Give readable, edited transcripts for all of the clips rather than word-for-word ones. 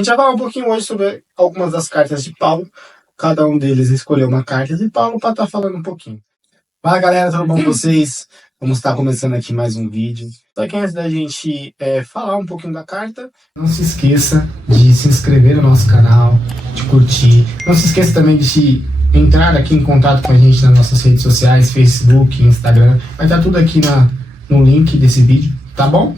A gente vai falar um pouquinho hoje sobre algumas das cartas de Paulo. Cada um deles escolheu uma carta de Paulo para estar falando um pouquinho. Fala galera, tudo bom com vocês? Vamos estar começando aqui mais um vídeo. Só que antes da gente falar um pouquinho da carta, não se esqueça de se inscrever no nosso canal, de curtir. Não se esqueça também de entrar aqui em contato com a gente nas nossas redes sociais, Facebook, Instagram. Vai estar tudo aqui no link desse vídeo, tá bom?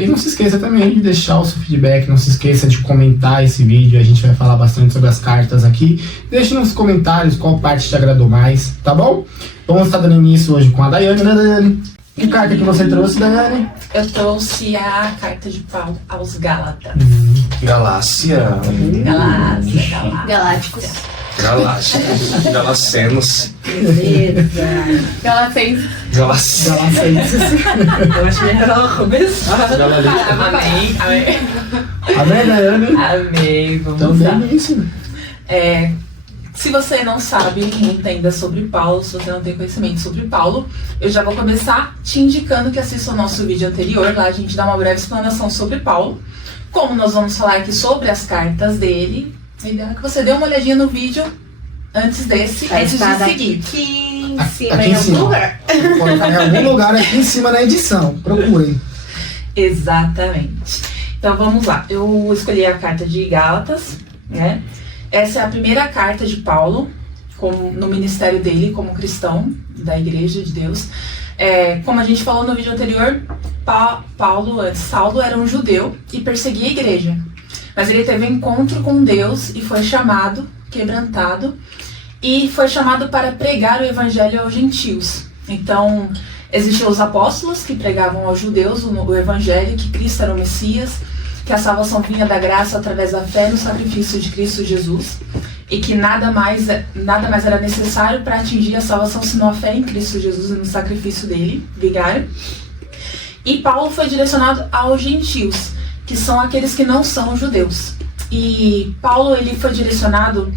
E não se esqueça também de deixar o seu feedback, não se esqueça de comentar esse vídeo, a gente vai falar bastante sobre as cartas aqui. Deixe nos comentários qual parte te agradou mais, tá bom? Vamos estar dando início hoje com a Daiane, né, Daiane? Que carta que você trouxe, Daiane? Eu trouxe a carta de Paulo aos Gálatas. Galácia. Galácticos. Galacenos. Beleza. Galacenses. Galacenses. Eu achei melhor ela começar. Amém, Amém. Daiane? Amém. Vamos Então, lá. bem isso. Se você não sabe, não entenda sobre Paulo, se você não tem conhecimento sobre Paulo, eu já vou começar te indicando que assista o nosso vídeo anterior. Lá a gente dá uma breve explanação sobre Paulo. Como nós vamos falar aqui sobre as cartas dele, a ideia é que você dê uma olhadinha no vídeo antes desse, antes de seguir. Aqui em Aqui cima, em em algum cima. lugar. Vou colocar em algum lugar aqui em cima na edição. Procurem. Exatamente. Então vamos lá. Eu escolhi a carta de Gálatas, né? Essa é a primeira carta de Paulo no ministério dele como cristão da Igreja de Deus. Como a gente falou no vídeo anterior, Saulo era um judeu e perseguia a igreja. Mas ele teve um encontro com Deus e foi chamado, quebrantado, e foi chamado para pregar o evangelho aos gentios. Então, existiam os apóstolos que pregavam aos judeus o evangelho, que Cristo era o Messias, que a salvação vinha da graça através da fé no sacrifício de Cristo Jesus, e que nada mais era necessário para atingir a salvação senão a fé em Cristo Jesus e no sacrifício dele, vigário. E Paulo foi direcionado aos gentios, que são aqueles que não são judeus. E Paulo ele foi direcionado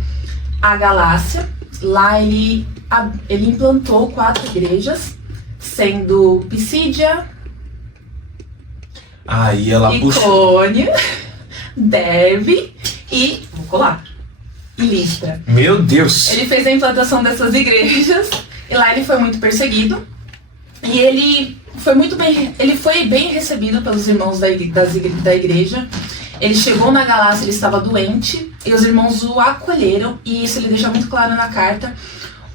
à Galácia. Lá ele implantou 4 igrejas, sendo Pisídia, Aí ela puxou. Icônio, Derbe e, vou colar, e Listra. Meu Deus. Ele fez a implantação dessas igrejas e lá ele foi muito perseguido. E ele foi bem recebido pelos irmãos da igreja. Ele chegou na Galácia, ele estava doente e os irmãos o acolheram. E isso ele deixa muito claro na carta,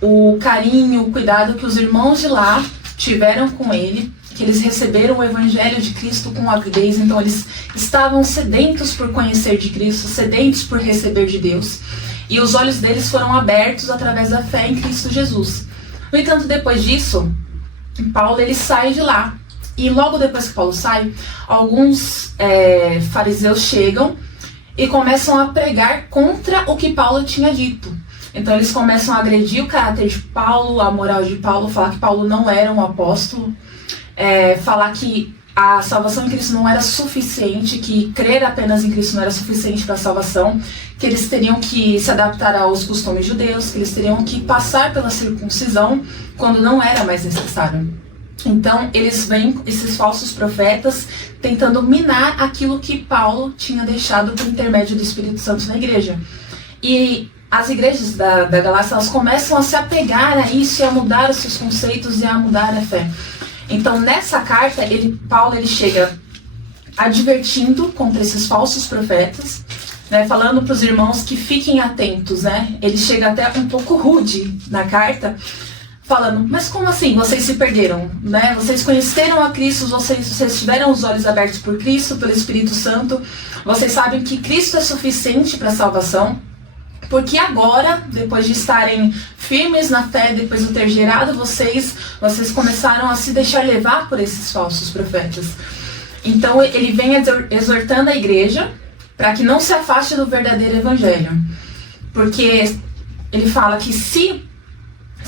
o carinho, o cuidado que os irmãos de lá tiveram com ele, que eles receberam o evangelho de Cristo com avidez. Então eles estavam sedentos por conhecer de Cristo, sedentos por receber de Deus, e os olhos deles foram abertos através da fé em Cristo Jesus. No entanto, depois disso, Paulo ele sai de lá, e logo depois que Paulo sai, alguns fariseus chegam e começam a pregar contra o que Paulo tinha dito. Então eles começam a agredir o caráter de Paulo, a moral de Paulo, falar que Paulo não era um apóstolo, falar que a salvação em Cristo não era suficiente, que crer apenas em Cristo não era suficiente para a salvação, que eles teriam que se adaptar aos costumes judeus, que eles teriam que passar pela circuncisão quando não era mais necessário. Então eles vêm, esses falsos profetas, tentando minar aquilo que Paulo tinha deixado por intermédio do Espírito Santo na igreja. E as igrejas da Galácia, elas começam a se apegar a isso e a mudar os seus conceitos e a mudar a fé. Então, nessa carta, Paulo chega advertindo contra esses falsos profetas, né, falando para os irmãos que fiquem atentos, né? Ele chega até um pouco rude na carta, falando, mas como assim vocês se perderam? Né? Vocês conheceram a Cristo, vocês tiveram os olhos abertos por Cristo, pelo Espírito Santo, vocês sabem que Cristo é suficiente para a salvação. Porque agora, depois de estarem firmes na fé, depois de ter gerado vocês começaram a se deixar levar por esses falsos profetas. Então ele vem exortando a igreja para que não se afaste do verdadeiro evangelho. Porque ele fala que se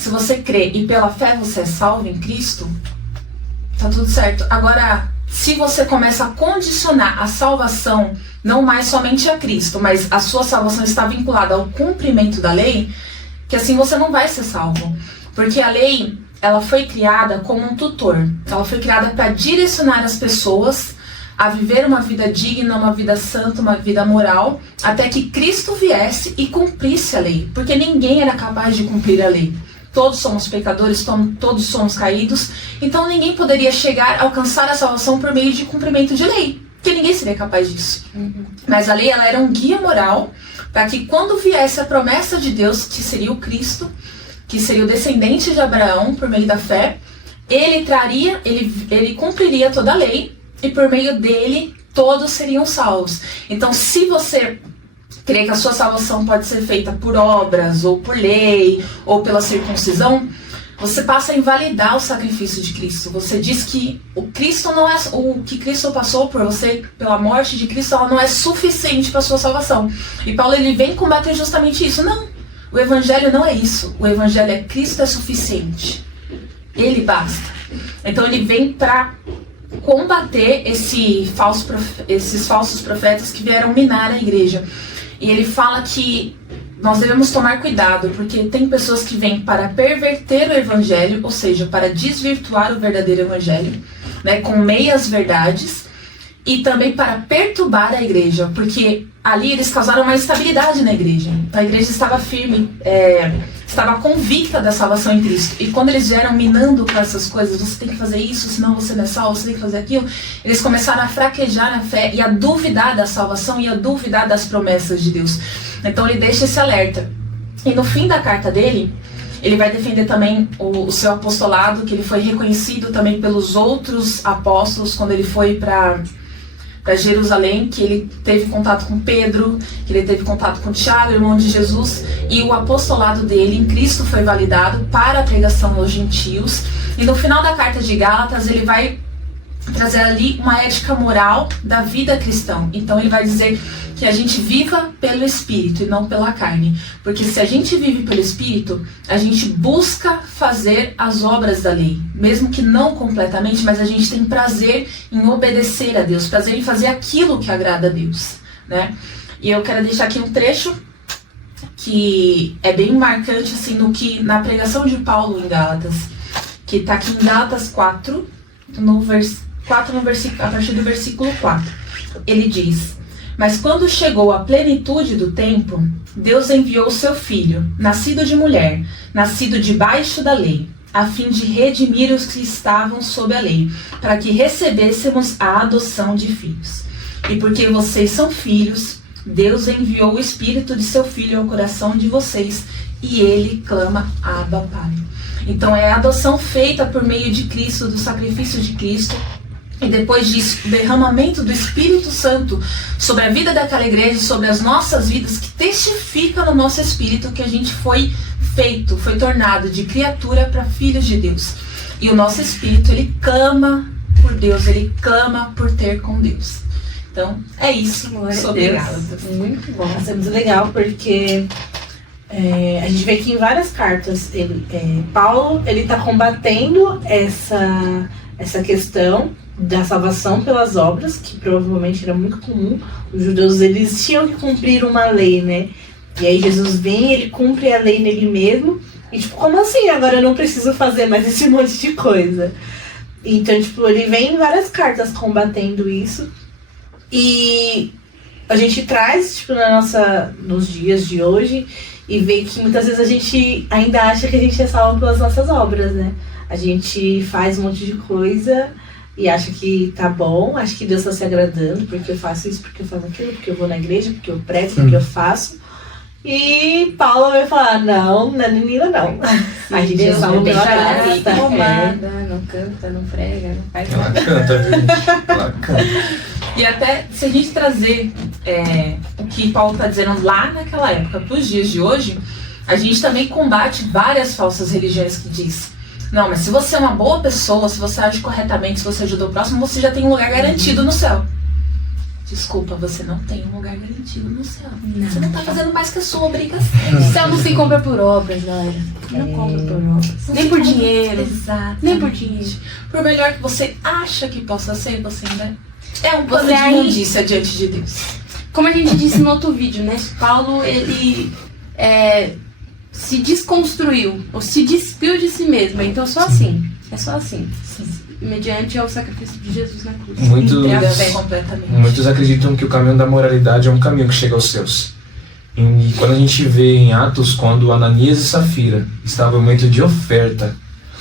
você crê e pela fé você é salvo em Cristo, tá tudo certo. Agora, se você começa a condicionar a salvação não mais somente a Cristo, mas a sua salvação está vinculada ao cumprimento da lei, que assim você não vai ser salvo. Porque a lei, ela foi criada como um tutor. Ela foi criada para direcionar as pessoas a viver uma vida digna, uma vida santa, uma vida moral, até que Cristo viesse e cumprisse a lei. Porque ninguém era capaz de cumprir a lei. Todos somos pecadores, todos somos caídos. Então ninguém poderia chegar a alcançar a salvação por meio de cumprimento de lei. Porque ninguém seria capaz disso. Mas a lei, ela era um guia moral para que quando viesse a promessa de Deus, que seria o Cristo, que seria o descendente de Abraão por meio da fé, ele cumpriria toda a lei e por meio dele todos seriam salvos. Então, se você crê que a sua salvação pode ser feita por obras, ou por lei, ou pela circuncisão, você passa a invalidar o sacrifício de Cristo. Você diz que o que Cristo passou por você, pela morte de Cristo, ela não é suficiente para a sua salvação. E Paulo, ele vem combater justamente isso. Não, o evangelho não é isso. O evangelho é Cristo é suficiente. Ele basta. Então ele vem para combater esses falsos profetas que vieram minar a igreja. E ele fala que nós devemos tomar cuidado, porque tem pessoas que vêm para perverter o evangelho, ou seja, para desvirtuar o verdadeiro evangelho, né, com meias verdades, e também para perturbar a igreja, porque ali eles causaram uma instabilidade na igreja. Então a igreja estava firme, estava convicta da salvação em Cristo. E quando eles vieram minando com essas coisas, você tem que fazer isso, senão você não é salvo, você tem que fazer aquilo, eles começaram a fraquejar na fé e a duvidar da salvação e a duvidar das promessas de Deus. Então ele deixa esse alerta. E no fim da carta dele, ele vai defender também o seu apostolado, que ele foi reconhecido também pelos outros apóstolos quando ele foi para Jerusalém, que ele teve contato com Pedro, que ele teve contato com Tiago, irmão de Jesus, e o apostolado dele em Cristo foi validado para a pregação aos gentios. E no final da carta de Gálatas, ele vai trazer ali uma ética moral da vida cristã. Então ele vai dizer que a gente viva pelo Espírito e não pela carne. Porque se a gente vive pelo Espírito, a gente busca fazer as obras da lei. Mesmo que não completamente, mas a gente tem prazer em obedecer a Deus, prazer em fazer aquilo que agrada a Deus, né? E eu quero deixar aqui um trecho que é bem marcante assim, na pregação de Paulo em Gálatas, que está aqui em Gálatas 4, a partir do versículo 4. Ele diz: mas quando chegou a plenitude do tempo, Deus enviou seu Filho, nascido de mulher, nascido debaixo da lei, a fim de redimir os que estavam sob a lei, para que recebêssemos a adoção de filhos. E porque vocês são filhos, Deus enviou o Espírito de seu Filho ao coração de vocês, e ele clama: Abba, Pai. Então é a adoção feita por meio de Cristo, do sacrifício de Cristo. E depois disso, o derramamento do Espírito Santo sobre a vida daquela igreja, sobre as nossas vidas, que testifica no nosso espírito que a gente foi tornado de criatura para filhos de Deus. E o nosso espírito, ele clama por Deus, ele clama por ter com Deus. Então, é isso sobre Gálatas. Muito bom, isso é muito legal, porque a gente vê que em várias cartas, Paulo, ele está combatendo essa questão da salvação pelas obras, que provavelmente era muito comum. Os judeus, eles tinham que cumprir uma lei, né? E aí Jesus vem, ele cumpre a lei nele mesmo. E tipo, como assim? Agora eu não preciso fazer mais esse monte de coisa. Então, tipo, ele vem em várias cartas combatendo isso. E a gente traz, tipo, nos dias de hoje, e vê que muitas vezes a gente ainda acha que a gente é salvo pelas nossas obras, né? A gente faz um monte de coisa e acha que tá bom, acha que Deus tá se agradando, porque eu faço isso, porque eu faço aquilo, porque eu vou na igreja, porque eu prego, porque eu faço. E Paulo vai falar: não, menina, não. A gente é salvo pela graça. Não canta, não prega, não faz Ela nada. canta, viu? Ela canta. E até se a gente trazer o que Paulo está dizendo lá naquela época para os dias de hoje, a gente também combate várias falsas religiões que diz: não, mas se você é uma boa pessoa, se você age corretamente, se você ajuda o próximo, você já tem um lugar garantido no céu. Desculpa, você não tem um lugar garantido no céu. Não. Você não está fazendo mais que a sua obrigação. O céu não se compra por obras, galera. Não compra por obras. Nem por dinheiro. Exato. Nem por dinheiro. Por melhor que você acha que possa ser, você ainda é um pano Você de aí- imundícia diante de Deus. Como a gente disse no outro vídeo, né? Paulo, ele se desconstruiu, ou se despiu de si mesmo. Então, só assim. É só assim. mediante ao sacrifício de Jesus na cruz. Entrega bem completamente. Muitos acreditam que o caminho da moralidade é um caminho que chega aos céus. E quando a gente vê em Atos, quando Ananias e Safira estavam em momento de oferta,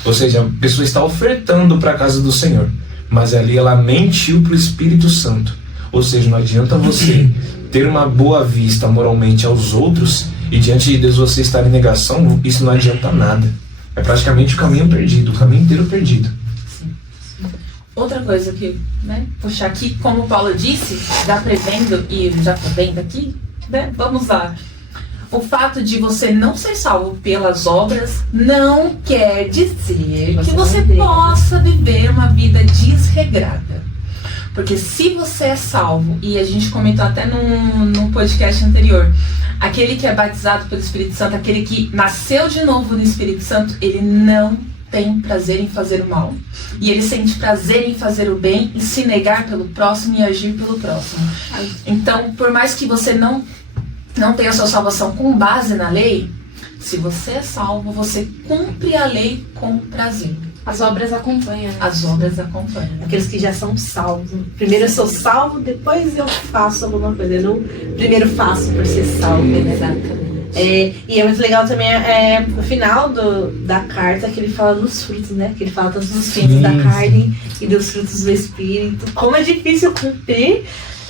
ou seja, a pessoa está ofertando para a casa do Senhor, mas ali ela mentiu para o Espírito Santo. Ou seja, não adianta você ter uma boa vista moralmente aos outros e diante de Deus você estar em negação, isso não adianta nada. É praticamente o caminho perdido, o caminho inteiro perdido. Outra coisa que, puxar aqui, como o Paulo disse, já prevendo e já prevendo aqui, vamos lá. O fato de você não ser salvo pelas obras não quer dizer que você possa viver uma vida desregrada. Porque se você é salvo, e a gente comentou até num podcast anterior, aquele que é batizado pelo Espírito Santo, aquele que nasceu de novo no Espírito Santo, ele não tem prazer em fazer o mal. E ele sente prazer em fazer o bem e se negar pelo próximo e agir pelo próximo. Então, por mais que você não tenha a sua salvação com base na lei, se você é salvo, você cumpre a lei com prazer. As obras acompanham. Né? As obras acompanham. Aqueles que já são salvos. Primeiro eu sou salvo, depois eu faço alguma coisa. Eu não primeiro faço por ser salvo, né? Exatamente. E é muito legal também no final da carta que ele fala dos frutos, né? Que ele fala todos os frutos da carne e dos frutos do Espírito. Como é difícil cumprir.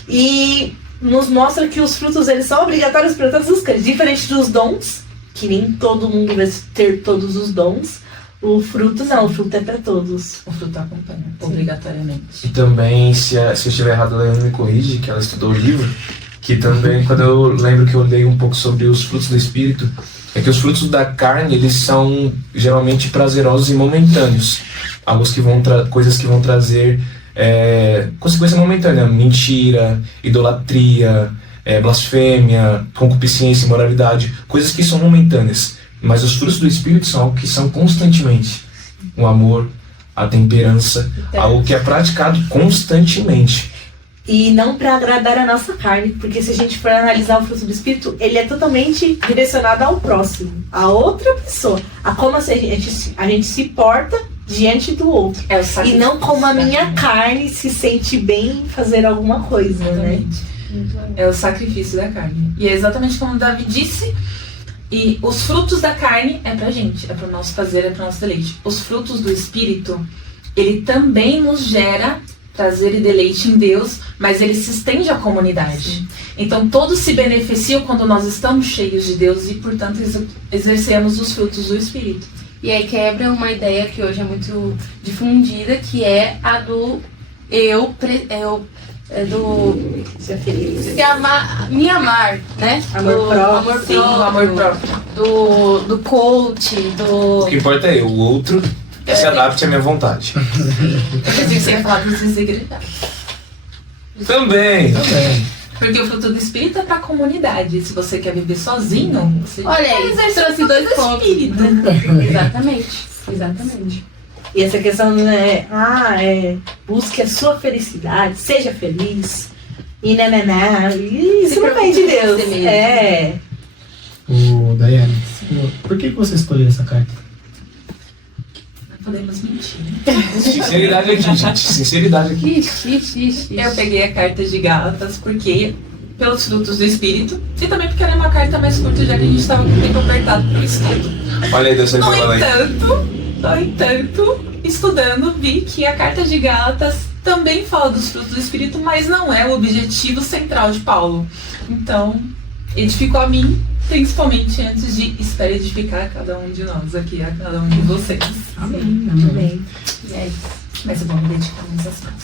E nos mostra que os frutos eles são obrigatórios para todos os crentes. Diferente dos dons, que nem todo mundo vai ter todos os dons. O fruto não, o fruto é para todos. O fruto acompanha, obrigatoriamente. E também, se eu estiver errado, ela me corrige, que ela estudou o livro, que também, quando eu lembro que eu leio um pouco sobre os frutos do Espírito, é que os frutos da carne, eles são geralmente prazerosos e momentâneos. Coisas que vão trazer consequência momentânea, mentira, idolatria, blasfêmia, concupiscência, imoralidade, coisas que são momentâneas. Mas os frutos do Espírito são algo que são constantemente. O amor, a temperança, algo que é praticado constantemente. E não para agradar a nossa carne, porque se a gente for analisar o fruto do Espírito, ele é totalmente direcionado ao próximo, a outra pessoa, a como a gente se porta diante do outro. E não como a minha carne se sente bem em fazer alguma coisa, exatamente. Né? É o sacrifício da carne. E é exatamente como o Davi disse. E os frutos da carne é pra gente, é pro nosso prazer, é pro nosso deleite. Os frutos do Espírito, ele também nos gera prazer e deleite em Deus, mas ele se estende à comunidade. Sim. Então todos se beneficiam quando nós estamos cheios de Deus e, portanto, exercemos os frutos do Espírito. E aí quebra uma ideia que hoje é muito difundida, que é a do ser feliz. Me amar, né? Amor próprio. Amor próprio. Do coach, O que importa é o outro se adapte à minha vontade. Eu pensei que você ia falar dos desigrejados. Também. Porque o fruto do Espírito é pra comunidade. Se você quer viver sozinho, você olha aí, trouxe 2 pontos. Exatamente. E essa questão busque a sua felicidade, seja feliz. E isso não vem de Deus. Daiane, por que você escolheu essa carta? Não podemos mentir. Sinceridade aqui, gente. Sinceridade aqui. Eu peguei a carta de Gálatas porque pelos frutos do Espírito e também porque era uma carta mais curta, já que a gente estava com o tempo apertado pro estudo. Olha aí, dessa No entanto, estudando, vi que a carta de Gálatas também fala dos frutos do Espírito, mas não é o objetivo central de Paulo. Então, edificou a mim, principalmente antes de espero edificar a cada um de nós aqui, a cada um de vocês. Amém. Amém. Mas eu vou me dedicar nessas coisas.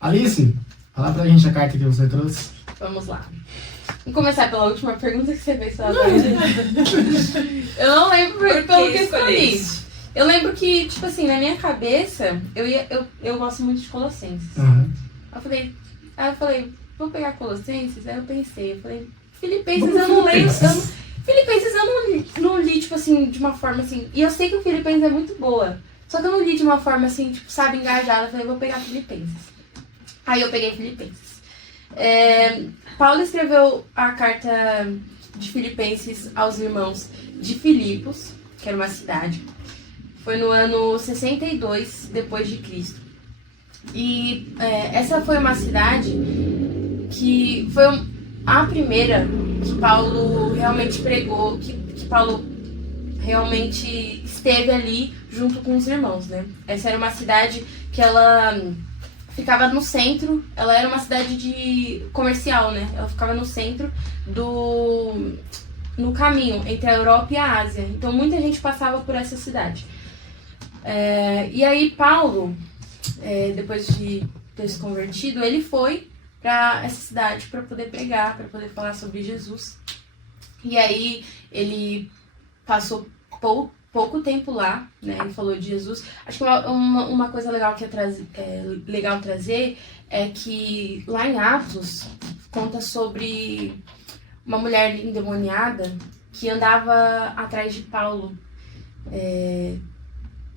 Alice, fala pra gente a carta que você trouxe. Vamos lá. Vamos começar pela última pergunta que você fez. Eu não lembro pelo que escolhi. Eu lembro que, tipo assim, na minha cabeça, eu gosto muito de Colossenses. Uhum. Aí eu falei, vou pegar Colossenses? Aí eu falei, Filipenses eu não leio. Filipenses eu não li, tipo assim, de uma forma assim. E eu sei que o Filipenses é muito boa. Só que eu não li de uma forma assim, tipo, sabe, engajada. Eu falei, vou pegar Filipenses. Aí eu peguei Filipenses. Paulo escreveu a carta de Filipenses aos irmãos de Filipos, que era uma cidade. Foi no ano 62 depois de Cristo. E essa foi uma cidade que foi a primeira que Paulo realmente pregou, que Paulo realmente esteve ali junto com os irmãos, né? Essa era uma cidade que ela ficava no centro, ela era uma cidade comercial, né? Ela ficava no centro no caminho entre a Europa e a Ásia. Então muita gente passava por essa cidade. E aí Paulo, depois de ter se convertido, ele foi para essa cidade para poder pregar, para poder falar sobre Jesus. E aí ele passou pouco tempo lá, né? Ele falou de Jesus. Acho que uma coisa legal que legal trazer é que lá em Atos conta sobre uma mulher endemoniada que andava atrás de Paulo,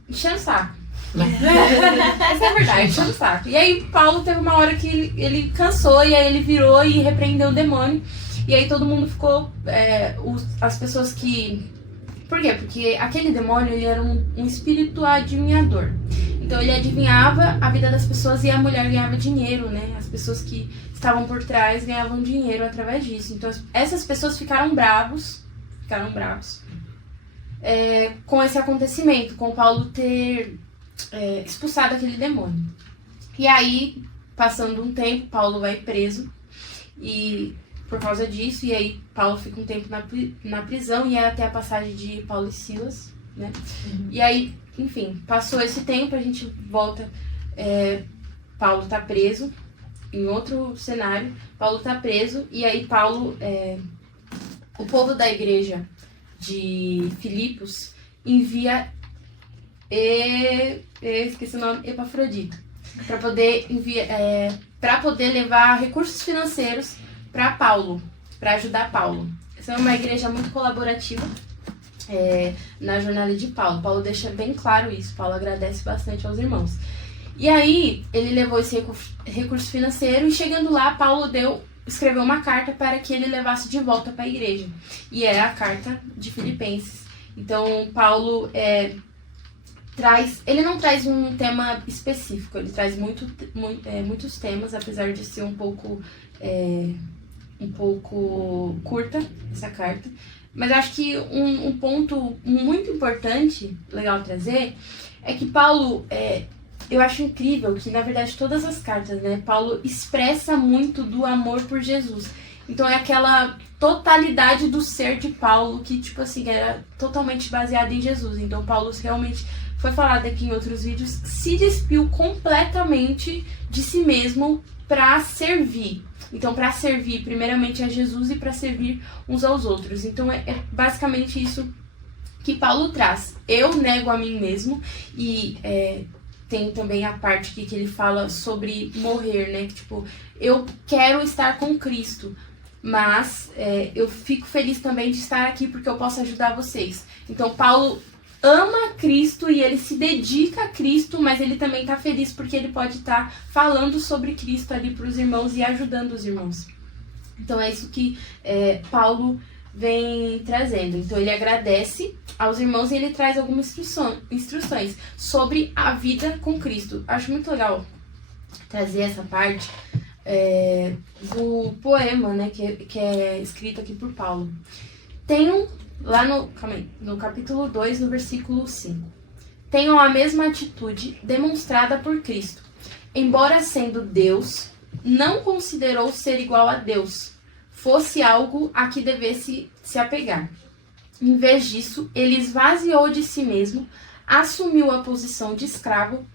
enchendo o saco. Essa é a verdade, enchendo o saco. E aí Paulo teve uma hora que ele cansou, e aí ele virou e repreendeu o demônio. E aí todo mundo ficou, as pessoas que... Por quê? Porque aquele demônio, ele era um espírito adivinhador. Então ele adivinhava a vida das pessoas e a mulher ganhava dinheiro, né? As pessoas que estavam por trás ganhavam dinheiro através disso. Então essas pessoas ficaram bravos com esse acontecimento, com Paulo ter expulsado aquele demônio. E aí, passando um tempo, Paulo vai preso e por causa disso, e aí Paulo fica um tempo na prisão, e é até a passagem de Paulo e Silas, né? E aí, enfim, passou esse tempo, a gente volta, Paulo tá preso, em outro cenário, Paulo tá preso, e aí Paulo, o povo da igreja de Filipos envia, esqueci o nome, Epafrodito, para poder levar recursos financeiros para Paulo, para ajudar Paulo. Essa é uma igreja muito colaborativa na jornada de Paulo. Paulo deixa bem claro isso. Paulo agradece bastante aos irmãos. E aí, ele levou esse recurso financeiro, e chegando lá, Paulo escreveu uma carta para que ele levasse de volta para a igreja. E é a carta de Filipenses. Então, Paulo ele não traz um tema específico, ele traz muitos temas, apesar de ser um pouco curta essa carta. Mas acho que um ponto muito importante, legal trazer, é que Paulo, eu acho incrível que, na verdade, todas as cartas, né, Paulo expressa muito do amor por Jesus. Então é aquela totalidade do ser de Paulo que, tipo assim, era totalmente baseada em Jesus. Então Paulo realmente, foi falado aqui em outros vídeos, se despiu completamente de si mesmo para servir. Então, para servir primeiramente a Jesus e para servir uns aos outros. Então, é basicamente isso que Paulo traz. Eu nego a mim mesmo, e tem também a parte aqui que ele fala sobre morrer, né? Que, tipo, eu quero estar com Cristo, mas eu fico feliz também de estar aqui porque eu posso ajudar vocês. Então, Paulo ama Cristo e ele se dedica a Cristo, mas ele também está feliz porque ele pode estar falando sobre Cristo ali para os irmãos e ajudando os irmãos. Então é isso que Paulo vem trazendo. Então ele agradece aos irmãos e ele traz algumas instruções sobre a vida com Cristo. Acho muito legal trazer essa parte do poema, né, que é escrito aqui por Paulo. Tem lá no capítulo 2, no versículo 5. Tenham a mesma atitude demonstrada por Cristo. Embora sendo Deus, não considerou ser igual a Deus, fosse algo a que devesse se apegar. Em vez disso, ele esvaziou de si mesmo, assumiu a posição de escravo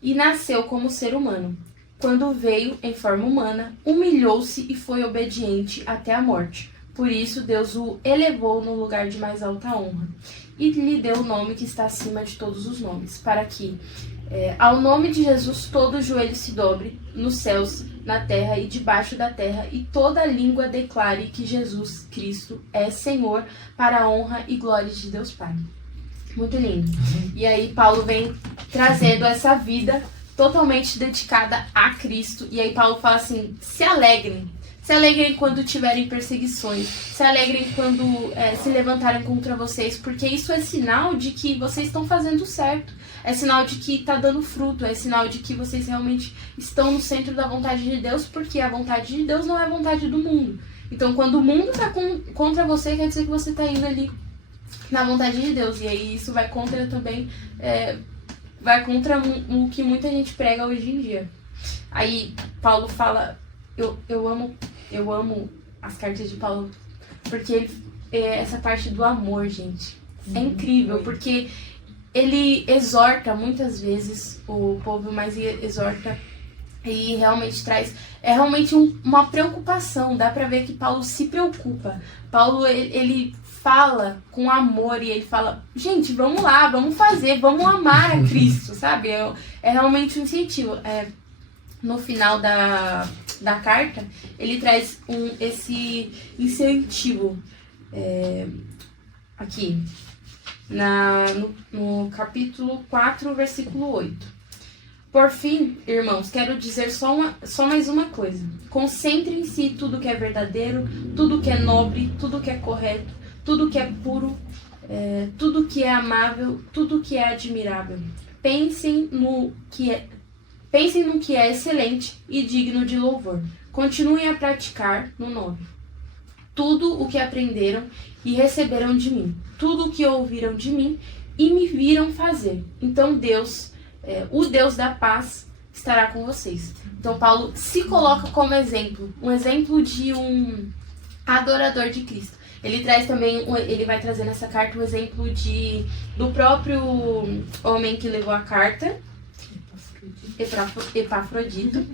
e nasceu como ser humano. Quando veio em forma humana, humilhou-se e foi obediente até a morte. Por isso, Deus o elevou no lugar de mais alta honra e lhe deu o nome que está acima de todos os nomes, para que, ao nome de Jesus, todo joelho se dobre, nos céus, na terra e debaixo da terra, e toda língua declare que Jesus Cristo é Senhor, para a honra e glória de Deus Pai. Muito lindo. E aí, Paulo vem trazendo essa vida totalmente dedicada a Cristo. E aí, Paulo fala assim: se alegrem. Se alegrem quando tiverem perseguições. Se alegrem quando se levantarem contra vocês, porque isso é sinal de que vocês estão fazendo certo. É sinal de que está dando fruto, é sinal de que vocês realmente estão no centro da vontade de Deus, porque a vontade de Deus não é a vontade do mundo. Então, quando o mundo está contra você, quer dizer que você está indo ali na vontade de Deus. E aí isso vai contra também, vai contra o que muita gente prega hoje em dia. Aí Paulo fala, eu amo as cartas de Paulo, porque essa parte do amor, gente, é incrível, porque ele exorta muitas vezes o povo, mas exorta e realmente traz, é realmente uma preocupação, dá pra ver que Paulo se preocupa. Paulo, ele fala com amor e ele fala, gente, vamos lá, vamos fazer, vamos amar a Cristo, sabe? É realmente um incentivo. No final da carta, ele traz esse incentivo aqui, no capítulo 4, versículo 8. Por fim, irmãos, quero dizer só mais uma coisa. Concentrem-se em tudo que é verdadeiro, tudo que é nobre, tudo que é correto, tudo que é puro, tudo que é amável, tudo que é admirável. Pensem no que é excelente e digno de louvor. Continuem a praticar no novo tudo o que aprenderam e receberam de mim, tudo o que ouviram de mim e me viram fazer. Então Deus, o Deus da paz, estará com vocês. Então Paulo se coloca como exemplo, um exemplo de um adorador de Cristo. Ele traz também, ele vai trazer nessa carta um exemplo do próprio homem que levou a carta, Epafrodito,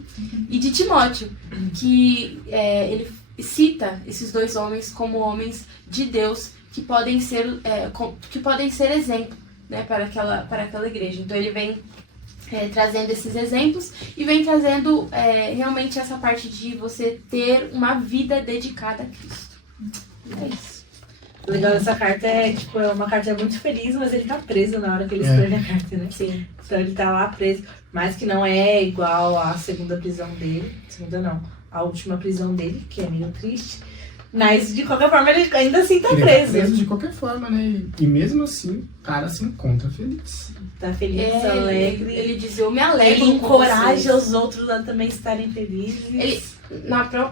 e de Timóteo, que ele cita esses dois homens como homens de Deus que podem ser exemplo, né, para aquela igreja. Então ele vem trazendo esses exemplos e vem trazendo realmente essa parte de você ter uma vida dedicada a Cristo. É isso. O legal dessa carta é uma carta muito feliz, mas ele tá preso na hora que ele escreve a carta, né? Sim. Então ele tá lá preso, mas que não é igual à segunda prisão dele. Segunda não, a última prisão dele, que é meio triste. Mas de qualquer forma ele ainda assim tá Ele preso. tá preso de qualquer forma, né? E mesmo assim, o cara se encontra feliz. Tá feliz, alegre. Ele diz, eu me alegro. Ele com encoraja vocês. os outros a também estarem felizes.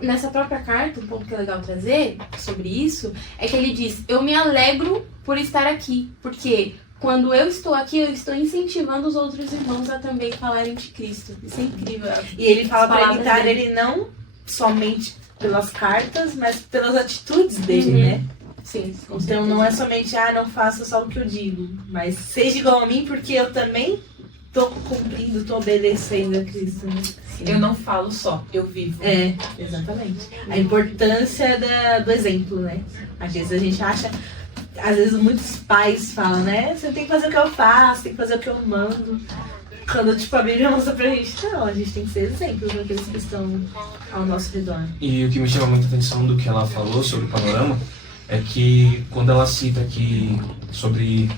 Nessa própria carta, um ponto que é legal trazer sobre isso, é que ele diz, eu me alegro por estar aqui, porque quando eu estou aqui, eu estou incentivando os outros irmãos a também falarem de Cristo. Isso é incrível. E ele fala pra palavras imitar dele. ele não somente pelas cartas, mas pelas atitudes dele, Uhum. né? Sim, com Então certeza. não é somente, não faça só o que eu digo, mas seja igual a mim, porque eu também tô cumprindo, tô obedecendo a Cristo, né? Eu não falo só, eu vivo. Exatamente. A importância do exemplo, né? Às vezes a gente acha, às vezes muitos pais falam, né? Você tem que fazer o que eu faço, tem que fazer o que eu mando. Quando, a Bíblia mostra pra gente, não, a gente tem que ser exemplo daqueles que estão ao nosso redor. E o que me chama muita atenção do que ela falou sobre o panorama é que quando ela cita aqui sobre...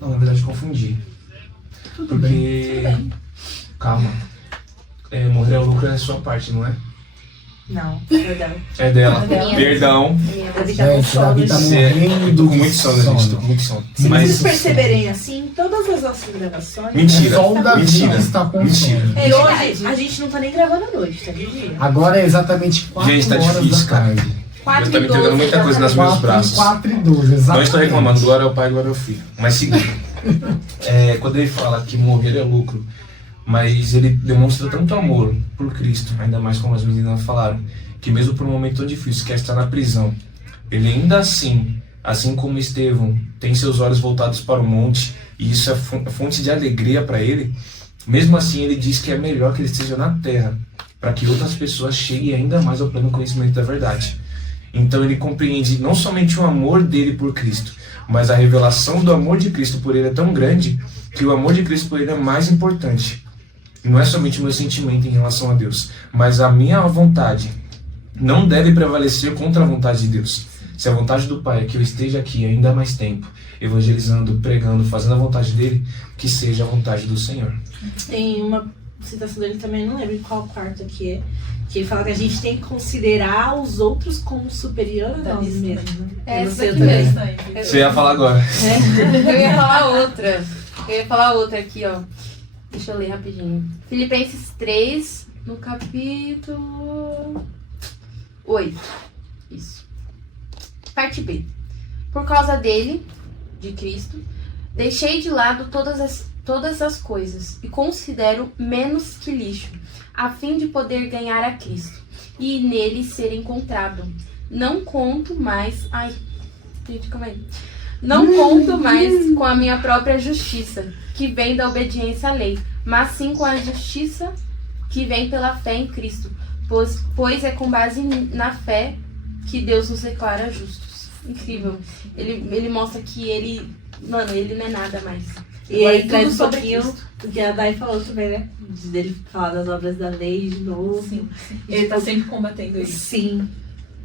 Não, na verdade confundi. Porque... Calma. Morrer ao lucro é a sua parte, não é? Não, perdão. É dela. É dela. Perdão. Davi tá com Gente, Davi tá sono. morrendo. Eu tô com muito sono, gente. Tô com muito sono. Se Mas... vocês perceberem assim, todas as nossas gravações... Mentira. Só o Davi Mentira. está com Mentira. sono. E hoje a gente não tá nem gravando à noite, tá de dia? Agora é exatamente 4 Gente, tá horas difícil, da cara. tarde. Eu tô me entregando muita coisa nas meus braços. 4 e 12, Não exatamente. estou reclamando, glória ao Pai, glória ao Filho. Mas segundo, quando ele fala que morrer é lucro, mas ele demonstra tanto amor por Cristo, ainda mais como as meninas falaram, que mesmo por um momento tão difícil, que é estar na prisão, ele ainda assim como Estevão, tem seus olhos voltados para o monte, e isso é fonte de alegria para ele, mesmo assim ele diz que é melhor que ele esteja na terra, para que outras pessoas cheguem ainda mais ao pleno conhecimento da verdade. Então ele compreende não somente o amor dele por Cristo, mas a revelação do amor de Cristo por ele é tão grande que o amor de Cristo por ele é mais importante. E não é somente o meu sentimento em relação a Deus, mas a minha vontade não deve prevalecer contra a vontade de Deus. Se a vontade do Pai é que eu esteja aqui ainda mais tempo, evangelizando, pregando, fazendo a vontade dele, que seja a vontade do Senhor. Tem uma citação dele também, não lembro qual quarto que é. Que ele fala que a gente tem que considerar os outros como superiores a nós mesmos. Né? Essa Eu aqui também. mesmo. Você ia falar agora. Eu ia falar outra aqui, ó. Deixa eu ler rapidinho. Filipenses 3, no capítulo 8. Isso. Parte B. Por causa dele, de Cristo, deixei de lado todas as coisas e considero menos que lixo, a fim de poder ganhar a Cristo e nele ser encontrado. Não conto mais... Ai, gente, calma aí. Não conto mais com a minha própria justiça, que vem da obediência à lei, mas sim com a justiça que vem pela fé em Cristo, pois é com base na fé que Deus nos declara justos. Incrível. Ele mostra que ele não é nada mais. E Agora aí tudo traz um sobre pouquinho Cristo. do que a Dai falou também, né? Dele falar das obras da lei de novo. Sim. Ele tá sempre combatendo isso. Sim.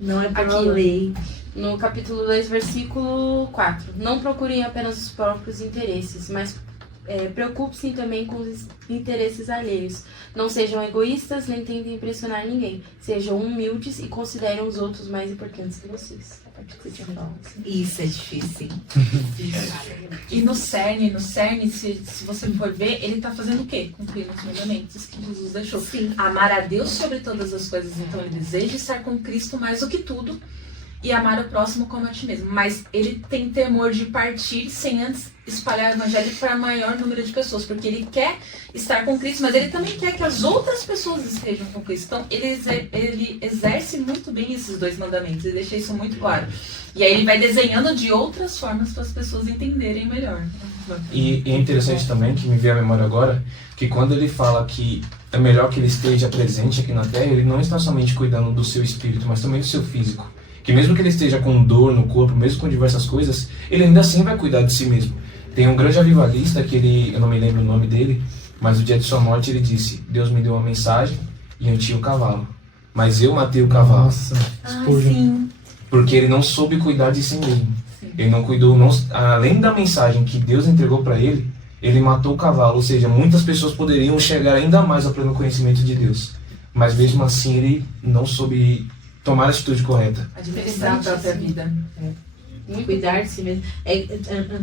Não é pela Aqui, ó. lei. No capítulo 2, versículo 4. Não procurem apenas os próprios interesses, mas preocupe-se também com os interesses alheios. Não sejam egoístas, nem tentem impressionar ninguém. Sejam humildes e considerem os outros mais importantes que vocês. A parte que você tinha falado. Isso é difícil. E no cerne, se você for ver, ele tá fazendo o quê? Cumprindo os mandamentos que Jesus deixou. Sim. Amar a Deus sobre todas as coisas. Então ele deseja estar com Cristo mais do que tudo e amar o próximo como a ti mesmo. Mas ele tem temor de partir sem antes espalhar o evangelho para maior número de pessoas, porque ele quer estar com Cristo, mas ele também quer que as outras pessoas estejam com Cristo. Então ele exerce muito bem esses dois mandamentos, ele deixa isso muito claro. E aí ele vai desenhando de outras formas para as pessoas entenderem melhor. E é interessante também, que me veio à memória agora, que quando ele fala que é melhor que ele esteja presente aqui na Terra, ele não está somente cuidando do seu espírito, mas também do seu físico. Que mesmo que ele esteja com dor no corpo, mesmo com diversas coisas, ele ainda assim vai cuidar de si mesmo. Tem um grande avivalista que eu não me lembro o nome dele, mas no dia de sua morte ele disse: Deus me deu uma mensagem e eu tinha o cavalo, mas eu matei o cavalo. Nossa, Sim. Porque ele não soube cuidar de si mesmo. Ele não cuidou, além da mensagem que Deus entregou para ele, ele matou o cavalo. Ou seja, muitas pessoas poderiam chegar ainda mais ao pleno conhecimento de Deus, mas mesmo assim ele não soube tomar a atitude correta. Administrar a própria vida. Cuidar de si mesmo.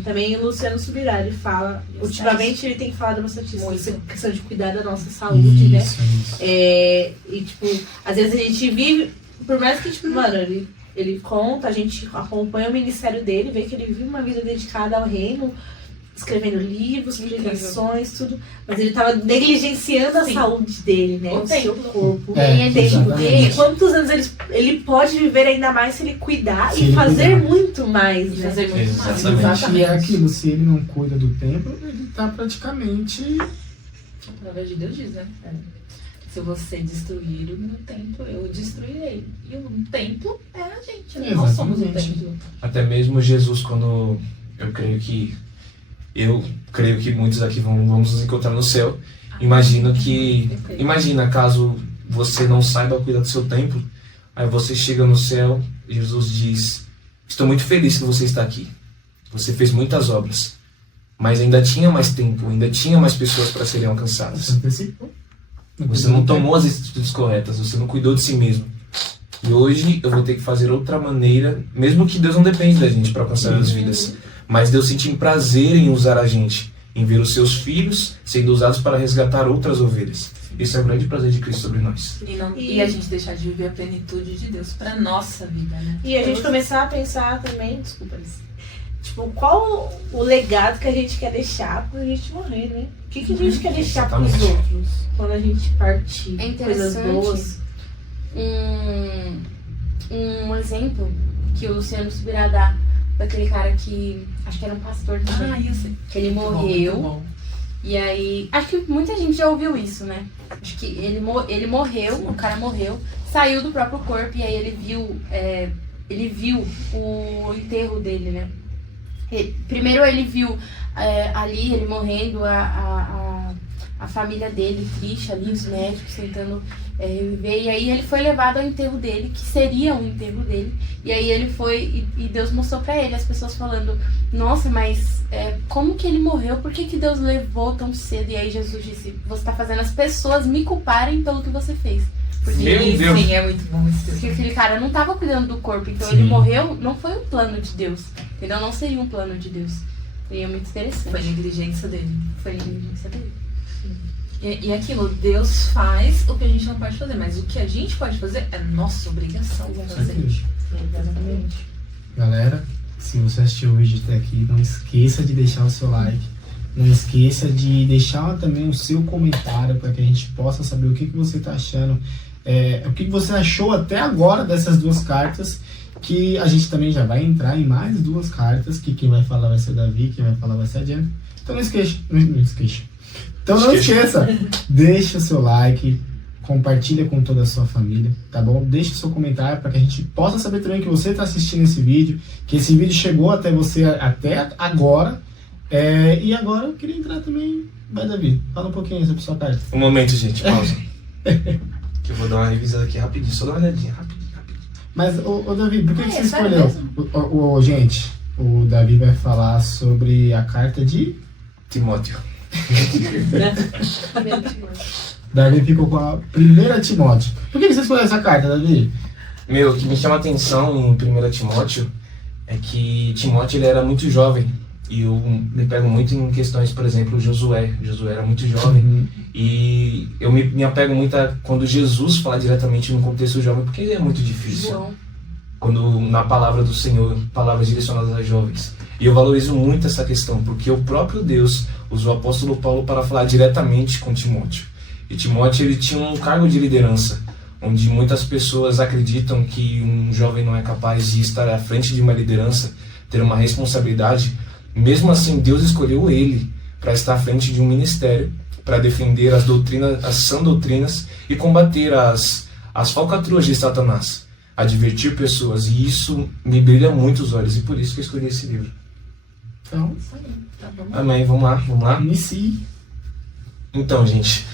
Também o Luciano Subirá, ele fala, ultimamente ele tem falado bastante isso, essa questão de cuidar da nossa saúde, né? Isso. E tipo, às vezes a gente vive, por mais que, tipo, mano, ele conta, a gente acompanha o ministério dele, vê que ele vive uma vida dedicada ao reino, escrevendo livros, pregações, tudo, mas ele tava negligenciando a saúde dele, né? O seu corpo. É, tempo dele. exatamente. Quantos anos ele pode viver ainda mais se ele cuidar Se e ele fazer cuidar. muito mais, né? Fazer muito mais. Exatamente. E é aquilo, se ele não cuida do templo, ele tá praticamente... A palavra de Deus diz, né? Se você destruir o meu templo, eu o destruirei. E o templo é a gente, né? Nós somos o Exatamente. templo. Até mesmo Jesus, quando eu creio que muitos aqui vamos nos encontrar no céu. Imagina caso você não saiba cuidar do seu templo, aí você chega no céu, Jesus diz: estou muito feliz que você está aqui. Você fez muitas obras, mas ainda tinha mais tempo, ainda tinha mais pessoas para serem alcançadas. Você antecipou. Você não tomou as atitudes corretas, você não cuidou de si mesmo. E hoje eu vou ter que fazer outra maneira, mesmo que Deus não depende da gente para alcançar as vidas. Mas Deus sente um prazer em usar a gente, em ver os seus filhos sendo usados para resgatar outras ovelhas. Esse é o grande prazer de Cristo sobre nós. E a gente deixar de viver a plenitude de Deus para nossa vida, né? E a gente começar a pensar também, desculpa, tipo, qual o legado que a gente quer deixar quando a gente morrer, né? O que a gente quer deixar para os Exatamente. outros quando a gente partir? É Coisas interessante. boas. Um exemplo que o Luciano Subirá dá daquele cara que acho que era um pastor também, eu sei. que ele morreu. Muito bom. E aí, acho que muita gente já ouviu isso, né? Acho que ele morreu, o cara morreu, saiu do próprio corpo e aí ele viu o enterro dele, né? Primeiro ele viu ali, ele morrendo, a família dele triste ali, os médicos tentando viver. E aí ele foi levado ao enterro dele, que seria um enterro dele. E aí ele foi, e Deus mostrou pra ele, as pessoas falando, nossa, mas como que ele morreu? Por que Deus levou tão cedo? E aí Jesus disse, você tá fazendo as pessoas me culparem pelo que você fez. Porque Meu ele, Deus. Sim, é muito bom esse porque aquele cara não tava cuidando do corpo, então Sim. ele morreu, não foi um plano de Deus. Entendeu? Não seria um plano de Deus. E é muito interessante. Foi negligência dele. Foi negligência dele. E aquilo, Deus faz o que a gente não pode fazer, mas o que a gente pode fazer é nossa obrigação fazer. Exatamente. Galera, se você assistiu o vídeo até aqui, não esqueça de deixar o seu like. Não esqueça de deixar também o seu comentário para que a gente possa saber o que você está achando. O que você achou até agora dessas duas cartas, que a gente também já vai entrar em mais duas cartas, que quem vai falar vai ser o Davi, quem vai falar vai ser a Jennifer. Então não esqueça. Então não esqueça, deixa o seu like, compartilha com toda a sua família, tá bom? Deixa o seu comentário para que a gente possa saber também que você está assistindo esse vídeo, que esse vídeo chegou até você até agora. E agora eu queria entrar também. Vai, Davi, fala um pouquinho sobre a sua carta. Um momento, gente, pausa. Que eu vou dar uma revisada aqui rapidinho, só dá uma olhadinha, rapidinho. Mas, ô Davi, por que você sério escolheu? Gente, o Davi vai falar sobre a carta de... Timóteo. Davi ficou com a primeira Timóteo. Por que você escolheu essa carta, Davi? Meu, o que me chama a atenção em 1 Timóteo é que Timóteo ele era muito jovem. E eu me pego muito em questões, por exemplo, Josué. Josué era muito jovem. E eu me apego muito a quando Jesus fala diretamente no contexto jovem, porque é muito difícil. João. Quando na palavra do Senhor, palavras direcionadas a jovens. E eu valorizo muito essa questão, porque o próprio Deus usou o apóstolo Paulo para falar diretamente com Timóteo. E Timóteo ele tinha um cargo de liderança, onde muitas pessoas acreditam que um jovem não é capaz de estar à frente de uma liderança, ter uma responsabilidade. Mesmo assim, Deus escolheu ele para estar à frente de um ministério, para defender as doutrinas, as sã doutrinas e combater as falcatruas de Satanás, advertir pessoas. E isso me brilha muito os olhos, e por isso que eu escolhi esse livro. Então, Isso aí, tá bom. Amém, vamos lá. inicie. Então, gente,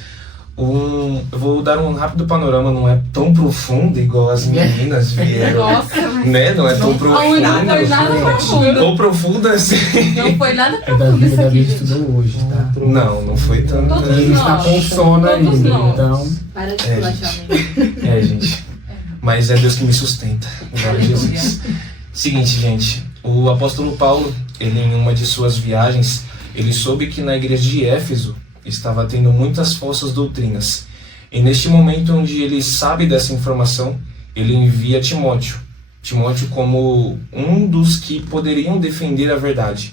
eu vou dar um rápido panorama, não é tão profundo igual as meninas vieram, Nossa, mas né? Não é tão não foi nada profundo. profundo. Ou profundo assim. Não foi nada O profundo isso Davi aqui. estudou hoje, tá? Não foi tanto. Todos Ele está com nós. sono Todos ainda, nós. então... Para de É, esculachar, gente. amigo. Gente. Mas é Deus que me sustenta. Em nome de Jesus. Seguinte, gente. O apóstolo Paulo, ele em uma de suas viagens, ele soube que na igreja de Éfeso estava tendo muitas falsas doutrinas. E neste momento onde ele sabe dessa informação, ele envia Timóteo. Timóteo como um dos que poderiam defender a verdade.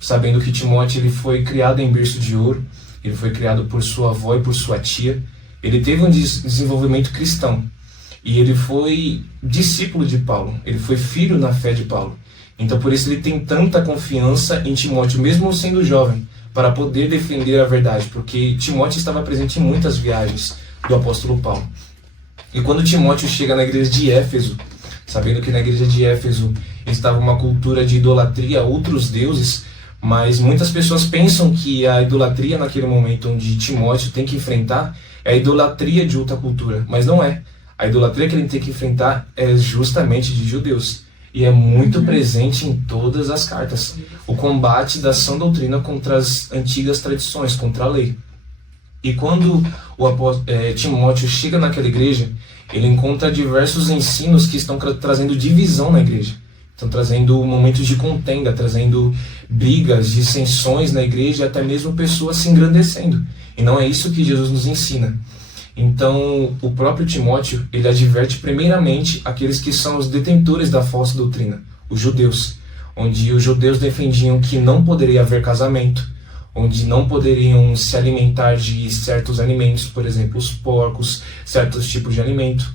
Sabendo que Timóteo ele foi criado em berço de ouro, ele foi criado por sua avó e por sua tia. Ele teve um desenvolvimento cristão. E ele foi discípulo de Paulo, ele foi filho na fé de Paulo. Então por isso ele tem tanta confiança em Timóteo, mesmo sendo jovem, para poder defender a verdade, porque Timóteo estava presente em muitas viagens do apóstolo Paulo. E quando Timóteo chega na igreja de Éfeso, sabendo que na igreja de Éfeso estava uma cultura de idolatria a outros deuses, mas muitas pessoas pensam que a idolatria naquele momento onde Timóteo tem que enfrentar é a idolatria de outra cultura, mas não é. A idolatria que ele tem que enfrentar é justamente de judeus. E é muito presente em todas as cartas. O combate da sã doutrina contra as antigas tradições, contra a lei. E quando Timóteo chega naquela igreja, ele encontra diversos ensinos que estão trazendo divisão na igreja. Estão trazendo momentos de contenda, trazendo brigas, dissensões na igreja e até mesmo pessoas se engrandecendo. E não é isso que Jesus nos ensina. Então, o próprio Timóteo, ele adverte primeiramente aqueles que são os detentores da falsa doutrina, os judeus, onde os judeus defendiam que não poderia haver casamento, onde não poderiam se alimentar de certos alimentos, por exemplo, os porcos, certos tipos de alimento.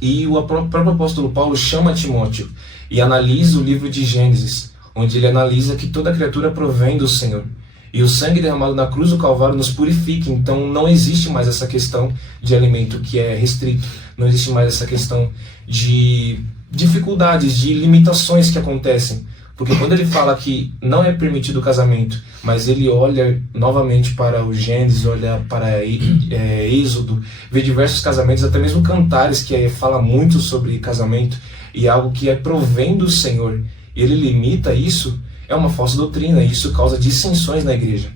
E o próprio apóstolo Paulo chama Timóteo e analisa o livro de Gênesis, onde ele analisa que toda criatura provém do Senhor. E o sangue derramado na cruz do Calvário nos purifica, então não existe mais essa questão de alimento que é restrito, não existe mais essa questão de dificuldades, de limitações que acontecem, Porque quando ele fala que não é permitido o casamento, mas ele olha novamente para o Gênesis, olha para Êxodo, vê diversos casamentos, até mesmo Cantares, que fala muito sobre casamento, e algo que provém do Senhor, ele limita isso, é uma falsa doutrina, e isso causa dissensões na igreja.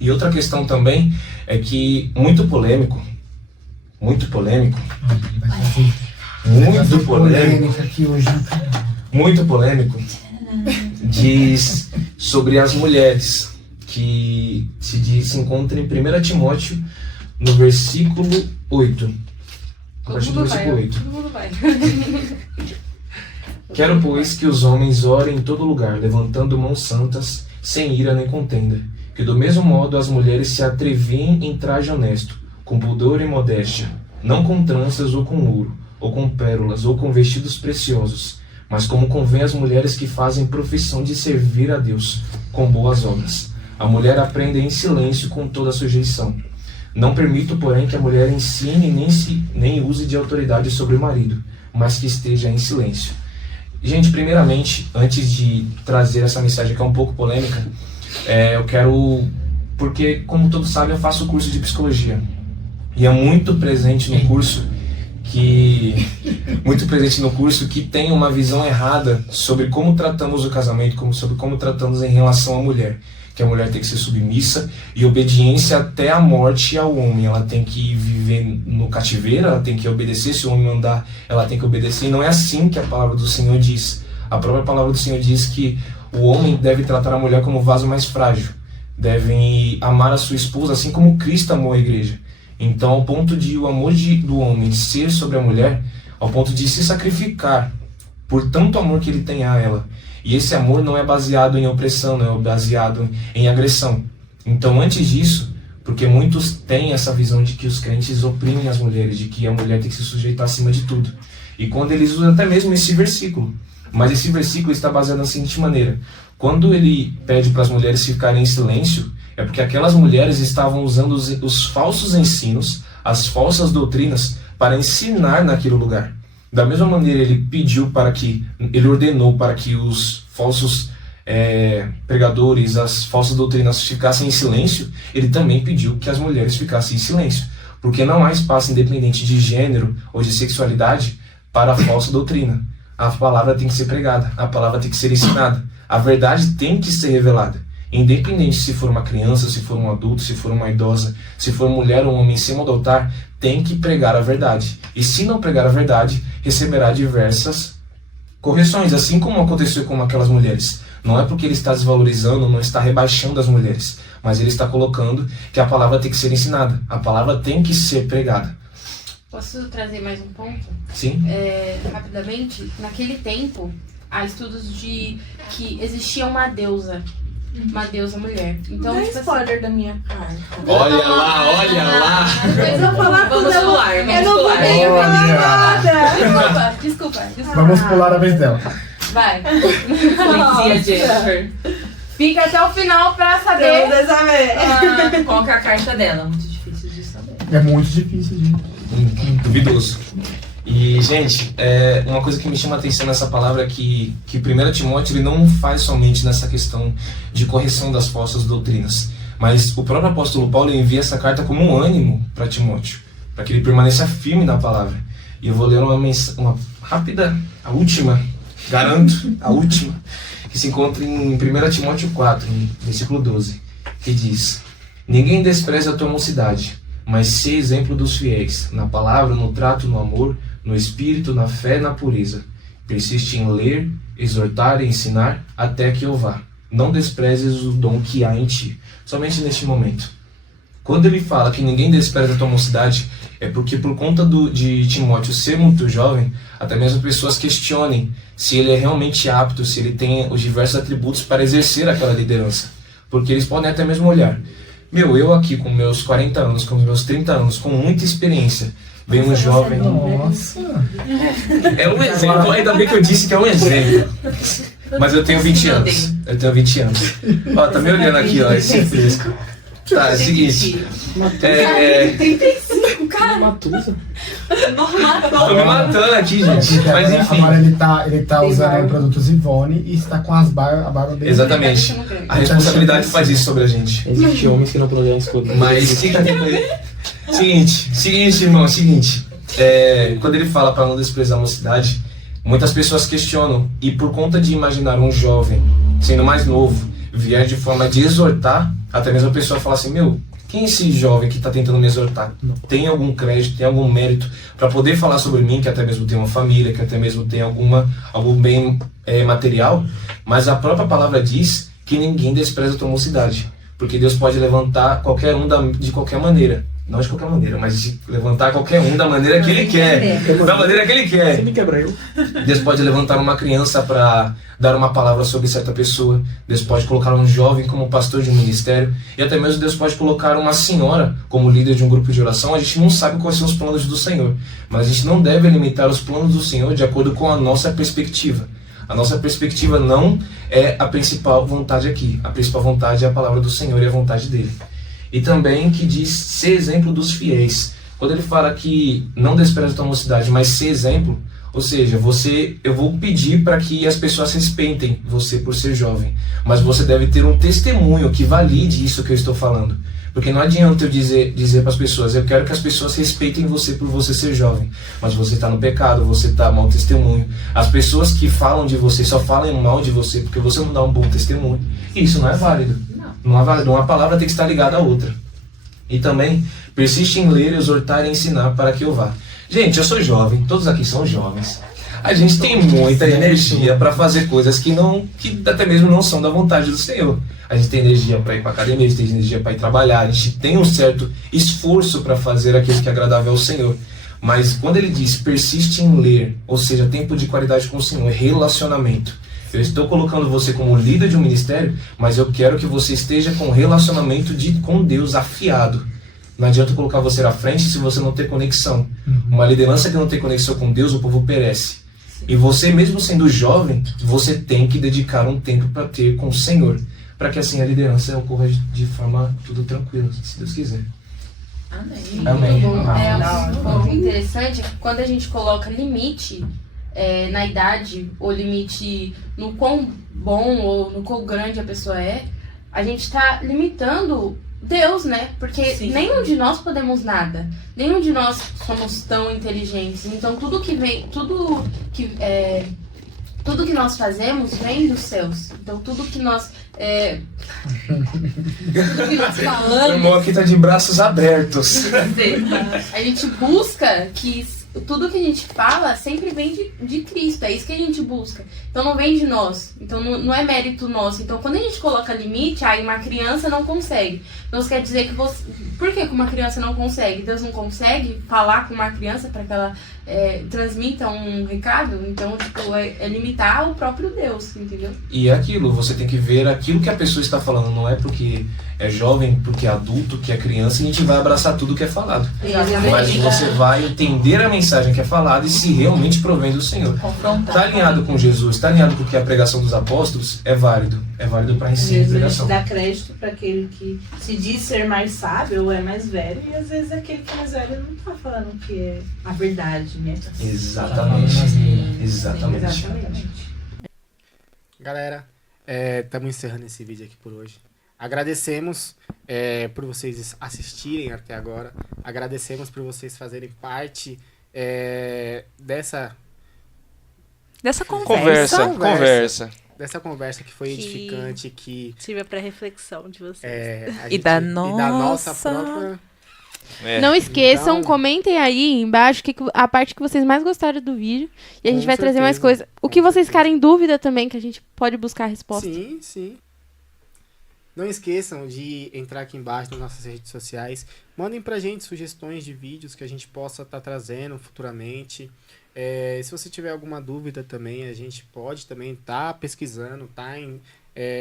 E outra questão também é que, muito polêmico, diz sobre as mulheres, que se encontra em 1 Timóteo, no versículo 8. A partir do versículo 8. Todo mundo vai. Quero, pois, que os homens orem em todo lugar, levantando mãos santas, sem ira nem contenda, que do mesmo modo as mulheres se atreviem em traje honesto, com pudor e modéstia, não com tranças ou com ouro, ou com pérolas, ou com vestidos preciosos, mas como convém às mulheres que fazem profissão de servir a Deus, com boas obras. A mulher aprende em silêncio com toda a sujeição. Não permito, porém, que a mulher ensine nem use de autoridade sobre o marido, mas que esteja em silêncio. Gente, primeiramente, antes de trazer essa mensagem que é um pouco polêmica, eu quero... Porque, como todos sabem, eu faço curso de psicologia. E é muito presente no curso que tem uma visão errada sobre como tratamos o casamento, sobre como tratamos em relação à mulher. Que a mulher tem que ser submissa e obediência até a morte ao homem. Ela tem que viver no cativeiro, ela tem que obedecer. Se o homem mandar, ela tem que obedecer. E não é assim que a palavra do Senhor diz. A própria palavra do Senhor diz que o homem deve tratar a mulher como vaso mais frágil. Devem amar a sua esposa assim como Cristo amou a igreja. Então, ao ponto de o amor do homem ser sobre a mulher, ao ponto de se sacrificar por tanto amor que ele tem a ela. E esse amor não é baseado em opressão, não é baseado em agressão. Então, antes disso, porque muitos têm essa visão de que os crentes oprimem as mulheres, de que a mulher tem que se sujeitar acima de tudo. E quando eles usam até mesmo esse versículo. Mas esse versículo está baseado na seguinte maneira. Quando ele pede para as mulheres ficarem em silêncio, é porque aquelas mulheres estavam usando os falsos ensinos, as falsas doutrinas, para ensinar naquele lugar. Da mesma maneira, ele ordenou para que os falsos pregadores, as falsas doutrinas ficassem em silêncio, ele também pediu que as mulheres ficassem em silêncio. Porque não há espaço independente de gênero ou de sexualidade para a falsa doutrina. A palavra tem que ser pregada, a palavra tem que ser ensinada, a verdade tem que ser revelada. Independente se for uma criança, se for um adulto, se for uma idosa, se for mulher ou homem em cima do altar, tem que pregar a verdade. E se não pregar a verdade, receberá diversas correções, assim como aconteceu com aquelas mulheres. Não é porque ele está desvalorizando, não está rebaixando as mulheres, mas ele está colocando que a palavra tem que ser ensinada, a palavra tem que ser pregada. Posso trazer mais um ponto? Sim. Rapidamente, naquele tempo, há estudos de que existia uma deusa mulher. Então, Dá tipo spoiler assim, da minha carta. Olha lá! Depois Eu vou falar Vamos tudo, eu pular, não vamos vou pular. nem falar nada. Desculpa. Vamos pular a vez dela. Vai. Letícia Jennifer. Fica até o final pra Eu saber. vou saber. Qual que é a carta dela? Muito difícil de saber. É muito difícil de... Duvidoso. E, gente, uma coisa que me chama a atenção nessa palavra é que 1 Timóteo ele não faz somente nessa questão de correção das falsas doutrinas, mas o próprio apóstolo Paulo envia essa carta como um ânimo para Timóteo, para que ele permaneça firme na palavra. E eu vou ler uma rápida, a última, garanto, a última, que se encontra em 1 Timóteo 4, versículo 12, que diz: Ninguém despreze a tua mocidade, mas sê exemplo dos fiéis, na palavra, no trato, no amor, no espírito, na fé, na pureza. Persiste em ler, exortar e ensinar até que eu vá. Não desprezes o dom que há em ti. Somente neste momento. Quando ele fala que ninguém despreza a tua mocidade, é porque por conta de Timóteo ser muito jovem, até mesmo pessoas questionem se ele é realmente apto, se ele tem os diversos atributos para exercer aquela liderança. Porque eles podem até mesmo olhar. Eu aqui com meus 40 anos, com meus 30 anos, com muita experiência, vem um jovem... Nossa! É um exemplo, ainda bem que eu disse que é um exemplo. Mas eu tenho 20 anos. Ó, tá me olhando aqui, ó, esse fresco. Tá, é o seguinte. 35, cara. Me matusa. Matou. Tô me matando aqui, gente. Mas enfim. Agora ele tá Tem usando barba. produtos Ivone e está com a barba bem... Exatamente. A responsabilidade faz isso sobre a gente. Existem homens que não poderiam escutar. Mas seguinte, irmão, seguinte. Quando ele fala para não desprezar a mocidade, muitas pessoas questionam, e por conta de imaginar um jovem sendo mais novo, vier de forma de exortar, até mesmo a pessoa fala assim, meu, quem é esse jovem que está tentando me exortar? Tem algum crédito, tem algum mérito para poder falar sobre mim, que até mesmo tem uma família, que até mesmo tem algum bem material? Mas a própria palavra diz que ninguém despreza a tua mocidade, porque Deus pode levantar qualquer um de qualquer maneira. Não de qualquer maneira, mas de levantar qualquer um da maneira que Ele quer. Da maneira que Ele quer. Sempre quebra eu. Deus pode levantar uma criança para dar uma palavra sobre certa pessoa. Deus pode colocar um jovem como pastor de um ministério. E até mesmo Deus pode colocar uma senhora como líder de um grupo de oração. A gente não sabe quais são os planos do Senhor. Mas a gente não deve limitar os planos do Senhor de acordo com a nossa perspectiva. A nossa perspectiva não é a principal vontade aqui. A principal vontade é a palavra do Senhor e a vontade dEle. E também que diz ser exemplo dos fiéis. Quando ele fala que não despreza a tua mocidade, mas ser exemplo, ou seja, eu vou pedir para que as pessoas respeitem você por ser jovem, mas você deve ter um testemunho que valide isso que eu estou falando. Porque não adianta eu dizer para as pessoas, eu quero que as pessoas respeitem você por você ser jovem, mas você está no pecado, você está mau testemunho. As pessoas que falam de você só falam mal de você porque você não dá um bom testemunho. E isso não é válido. Não é válido. Uma palavra tem que estar ligada à outra. E também, persiste em ler, exortar e ensinar para que eu vá. Gente, eu sou jovem, todos aqui são jovens. A gente tem muita energia para fazer coisas que até mesmo não são da vontade do Senhor. A gente tem energia para ir para academia, a gente tem energia para ir trabalhar, a gente tem um certo esforço para fazer aquilo que é agradável ao Senhor. Mas quando ele diz persiste em ler, ou seja, tempo de qualidade com o Senhor, relacionamento. Eu estou colocando você como líder de um ministério, mas eu quero que você esteja com um relacionamento com Deus afiado. Não adianta colocar você à frente se você não ter conexão. Uma liderança que não tem conexão com Deus, o povo perece. E você, mesmo sendo jovem, você tem que dedicar um tempo para ter com o Senhor, para que assim a liderança ocorra de forma tudo tranquila, se Deus quiser. Amém. Amém. Um ponto interessante é que quando a gente coloca limite na idade, ou limite no quão bom ou no quão grande a pessoa é, a gente está limitando Deus, né? Porque Sim. nenhum de nós podemos nada. Nenhum de nós somos tão inteligentes. Então tudo que nós fazemos vem dos céus. Então tudo que nós Meu falamos, irmão aqui tá de braços abertos. a gente busca que tudo que a gente fala sempre vem de Cristo, é isso que a gente busca. Então não vem de nós, então não é mérito nosso. Então quando a gente coloca limite, aí uma criança não consegue. Então isso quer dizer que você... Por que uma criança não consegue? Deus não consegue falar com uma criança para que ela transmita um recado? Então tipo, é limitar o próprio Deus, entendeu? E é aquilo, você tem que ver aquilo que a pessoa está falando, não é porque é jovem, porque é adulto, que é criança, e a gente vai abraçar tudo que é falado. Mas você vai entender a mensagem que é falada e se realmente provém do Senhor. Confrontar. Está alinhado com Jesus, está alinhado com o que é a pregação dos apóstolos, é válido para ensino e Às vezes a pregação. gente dá crédito para aquele que se diz ser mais sábio ou é mais velho, e às vezes aquele que é mais velho não tá falando que é a verdade, né? Exatamente. Exatamente. Galera, estamos encerrando esse vídeo aqui por hoje. Agradecemos por vocês assistirem até agora. Agradecemos por vocês fazerem parte dessa Conversa. dessa conversa que foi edificante, que Tive a pré-reflexão de vocês. a E gente- da nossa nossa. própria... Não esqueçam, Então- comentem aí embaixo a parte que vocês mais gostaram do vídeo. E a gente Com vai trazer mais certeza. coisas. O que vocês ficarem em dúvida também, que a gente pode buscar a resposta. Sim, sim. Não esqueçam de entrar aqui embaixo nas nossas redes sociais. Mandem pra gente sugestões de vídeos que a gente possa estar trazendo futuramente. Se você tiver alguma dúvida também, a gente pode também estar pesquisando,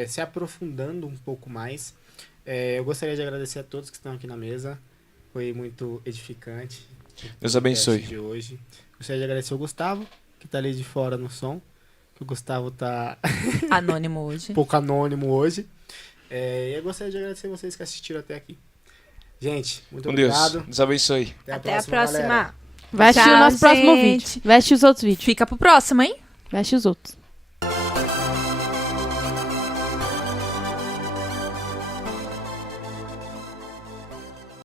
se aprofundando um pouco mais. Eu gostaria de agradecer a todos que estão aqui na mesa. Foi muito edificante. Deus o abençoe. podcast de hoje. Gostaria de agradecer o Gustavo, que tá ali de fora no som. Que o Gustavo tá Anônimo hoje. um pouco anônimo hoje. E eu gostaria de agradecer vocês que assistiram até aqui. Gente, muito Com Deus. obrigado. Deus abençoe. Até a próxima. galera. Vai assistir Tchau, o nosso próximo gente. vídeo. Vai assistir os outros vídeos. Fica pro próximo, hein? Vai assistir os outros.